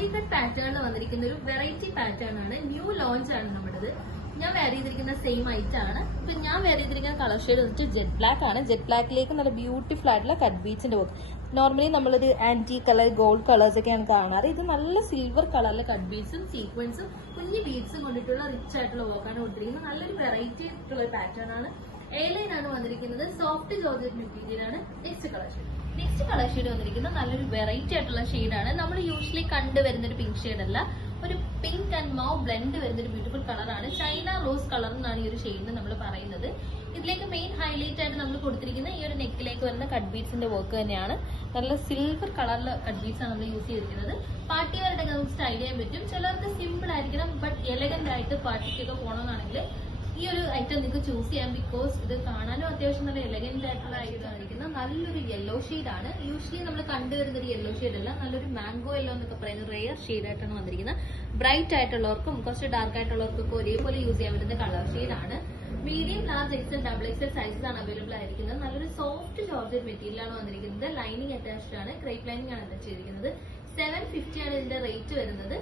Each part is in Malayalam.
കട്ട് പാറ്റേണിൽ വന്നിരിക്കുന്ന ഒരു വെറൈറ്റി പാറ്റേൺ ആണ്. ന്യൂ ലോഞ്ച് ആണ് നമ്മുടേത്. ഞാൻ വെയർ ചെയ്തിരിക്കുന്ന സെയിം ഐറ്റം ആണ്. ഇപ്പൊ ഞാൻ വെയർ ചെയ്തിരിക്കുന്ന കളർ ഷെയ്ഡ് വന്നിട്ട് ജെറ്റ് ബ്ലാക്ക് ആണ്. ജെറ്റ് ബ്ലാക്കിലേക്ക് നല്ല ബ്യൂട്ടിഫുൾ ആയിട്ടുള്ള കട്ട് ബീച്ചിന്റെ വർക്ക് നോർമലി നമ്മളൊരു ആന്റി കളർ ഗോൾഡ് കളേഴ്സ് ഒക്കെയാണ് കാണാറ്. ഇത് നല്ല സിൽവർ കളറിലെ കട്ട് ബീഡ്സും സീക്വൻസും കുഞ്ഞു ബീഡ്സും കൊണ്ടിട്ടുള്ള റിച്ച് ആയിട്ടുള്ള വർക്കാണ് കൊടുത്തിരിക്കുന്നത്. നല്ലൊരു വെറൈറ്റി ആയിട്ടുള്ള പാറ്റേൺ ആണ്. എയർലൈൻ ആണ് വന്നിരിക്കുന്നത്. സോഫ്റ്റ് ജോർജറ്റ് മെറ്റീരിയൽ ആണ്. Next colour next colour shade വന്നിരിക്കുന്നത് നല്ലൊരു വെറൈറ്റി ആയിട്ടുള്ള ഷെയ്ഡാണ് നമ്മൾ യൂഷ്വലി കണ്ടുവരുന്ന ഒരു പിങ്ക് ഷെയ്ഡ് അല്ല. ഒരു പിങ്ക് ആൻഡ് മൗ ബ്ലെൻഡ് വരുന്ന ഒരു ബ്യൂട്ടിഫുൾ കളറാണ് ചൈന റോസ് കളർ എന്നാണ് ഈ ഒരു ഷെയ്ഡിന് നമ്മൾ പറയുന്നത്. ഇതിലേക്ക് മെയിൻ ഹൈലൈറ്റ് ആയിട്ട് നമ്മൾ കൊടുത്തിരിക്കുന്ന ഈ ഒരു നെക്കിലേക്ക് വരുന്ന കട്ട് ബീഡ്സിന്റെ വർക്ക് തന്നെയാണ്. നല്ല സിൽവർ കളറിൽ കട്ട് ബീഡ്സ് ആണ് നമ്മൾ യൂസ് ചെയ്തിരിക്കുന്നത്. പാർട്ടി വെയറുടെ നമുക്ക് സ്റ്റൈൽ ചെയ്യാൻ പറ്റും. ചിലർക്ക് സിമ്പിൾ ആയിരിക്കണം ബട്ട് എലഗന്റ് ആയിട്ട് പാർട്ടിക്കൊക്കെ പോകണമെന്നാണെങ്കിൽ ഈ ഒരു ഐറ്റം നിങ്ങൾക്ക് ചൂസ് ചെയ്യാം ബിക്കോസ് ഇത് കാണാനും അത്യാവശ്യം നല്ല എലഗന്റ് ആയിട്ടുള്ള ഐറ്റം ആയിരിക്കുന്ന നല്ലൊരു യെല്ലോ ആണ്. യൂഷ്വലി നമ്മൾ കണ്ടുവരുന്ന ഒരു യെല്ലോ ഷെയ്ഡ് അല്ല. നല്ലൊരു മാംഗോ യെല്ലോ എന്നൊക്കെ പറയുന്ന റെയർ ആയിട്ടാണ് വന്നിരിക്കുന്നത്. ബ്രൈറ്റ് ആയിട്ടുള്ളവർക്കും കുറച്ച് ഡാർക്ക് ആയിട്ടുള്ളവർക്കും ഒക്കെ ഒരേപോലെ യൂസ് ചെയ്യാൻ പറ്റുന്ന കളർ ആണ്. Medium large XL double XL sizes ആണ് അവൈലബിൾ ആയിരിക്കുന്നത്. നല്ലൊരു സോഫ്റ്റ് ജോർജറ്റ് മെറ്റീരിയൽ ആണ് വന്നിരിക്കുന്നത്. ലൈനിങ് അറ്റാച്ച്ഡ് ആണ്. ക്രൈപ്പ് ലൈനിങ് ആണ് അറ്റാച്ച് ചെയ്തിരിക്കുന്നത്. സെവൻ ഫിഫ്റ്റി ആണ് ഇതിന്റെ റേറ്റ് വരുന്നത്.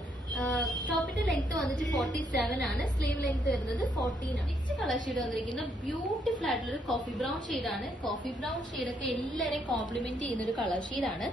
ടോപ്പിന്റെ ലെങ്ത് വന്നിട്ട് ഫോർട്ടി സെവൻ ആണ്. സ്ലീവ് ലെങ്ത് വരുന്നത് ഫോർട്ടീൻ ആണ്. നെക്സ്റ്റ് കളർ ഷെയ്ഡ് വന്നിരിക്കുന്ന ബ്യൂട്ടിഫുൾ ആയിട്ടുള്ള ഒരു കോഫി ബ്രൗൺ ഷെയ്ഡ് ആണ്. കോഫി ബ്രൗൺ ഒക്കെ എല്ലാവരെയും കോംപ്ലിമെന്റ് ചെയ്യുന്ന ഒരു കളർ ഷെയ്ഡ് ആണ്.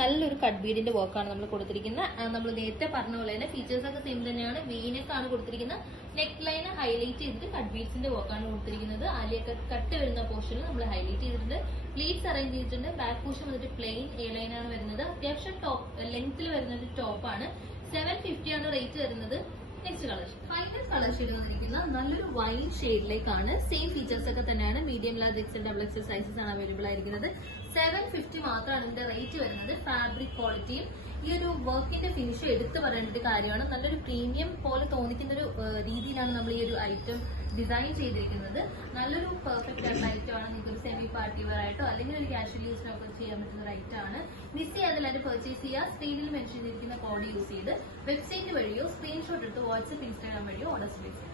നല്ലൊരു കട്ട് ബീഡിന്റെ വർക്കാണ് നമ്മൾ കൊടുത്തിരിക്കുന്നത് നമ്മൾ നേരത്തെ പറഞ്ഞ പോലെ തന്നെ ഫീച്ചേഴ്സ് ഒക്കെ സെയിം തന്നെയാണ്. വീനെസ് ആണ് കൊടുത്തിരിക്കുന്നത് നെക്ക് ലൈൻ ഹൈലൈറ്റ് ചെയ്തിട്ട് കട്ട് ബീഡ്സിന്റെ വർക്കാണ് കൊടുത്തിരിക്കുന്നത്. ആലിയൊക്കെ കട്ട് വരുന്ന പോർഷനിൽ നമ്മൾ ഹൈലൈറ്റ് ചെയ്തിട്ടുണ്ട്. പ്ലീറ്റ്സ് അറേഞ്ച് ചെയ്തിട്ടുണ്ട്. ബാക്ക് പോർഷൻ വന്നിട്ട് പ്ലെയിൻ എ ലൈൻ ആണ് വരുന്നത്. അത്യാവശ്യം ടോപ്പ് ലെങ്ത്തിൽ വരുന്ന ഒരു ടോപ്പാണ് സെവൻ ഫിഫ്റ്റി ആണ് റേറ്റ് വരുന്നത്. ഫൈനൽ കളർ വന്നിരിക്കുന്ന നല്ലൊരു വൈൻ ഷെയ്ഡിലേക്കാണ് സെയിം ഫീച്ചേഴ്സ് ഒക്കെ തന്നെയാണ്. Medium large XL double XL sizes ആണ് അവൈലബിൾ ആയിരിക്കുന്നത്. സെവൻ ഫിഫ്റ്റി മാത്രമാണ് ഇതിന്റെ റേറ്റ് വരുന്നത്. ഫാബ്രിക് ക്വാളിറ്റിയും ഈ ഒരു വർക്കിന്റെ ഫിനിഷ് എടുത്തു പറയേണ്ട കാര്യമാണ്. നല്ലൊരു പ്രീമിയം പോലെ തോന്നിക്കുന്ന ഒരു രീതിയിലാണ് നമ്മൾ ഈ ഒരു ഐറ്റം ഡിസൈൻ ചെയ്തിരിക്കുന്നത്. നല്ലൊരു പെർഫെക്റ്റ് ആയിട്ടുള്ള ഐറ്റം ആണ്. നിങ്ങൾക്ക് ഒരു സെമി പാർട്ടി വെയർ ആയിട്ടോ അല്ലെങ്കിൽ ഒരു ക്യാഷ്വൽ യൂസിനൊക്കെ ചെയ്യാൻ പറ്റുന്ന ഒരു ഐറ്റം ആണ്. മിസ് ചെയ്യാതെ അത് പർച്ചേസ് ചെയ്യുക. സ്ക്രീനിൽ മെൻഷൻ ചെയ്തിരിക്കുന്ന കോഡ് യൂസ് ചെയ്ത് വെബ്സൈറ്റ് വഴിയോ സ്ക്രീൻഷോട്ട് എടുത്ത് വാട്സ്ആപ്പ് ഇൻസ്റ്റാഗ്രാം വഴിയോ ഓർഡർ ചെയ്യുക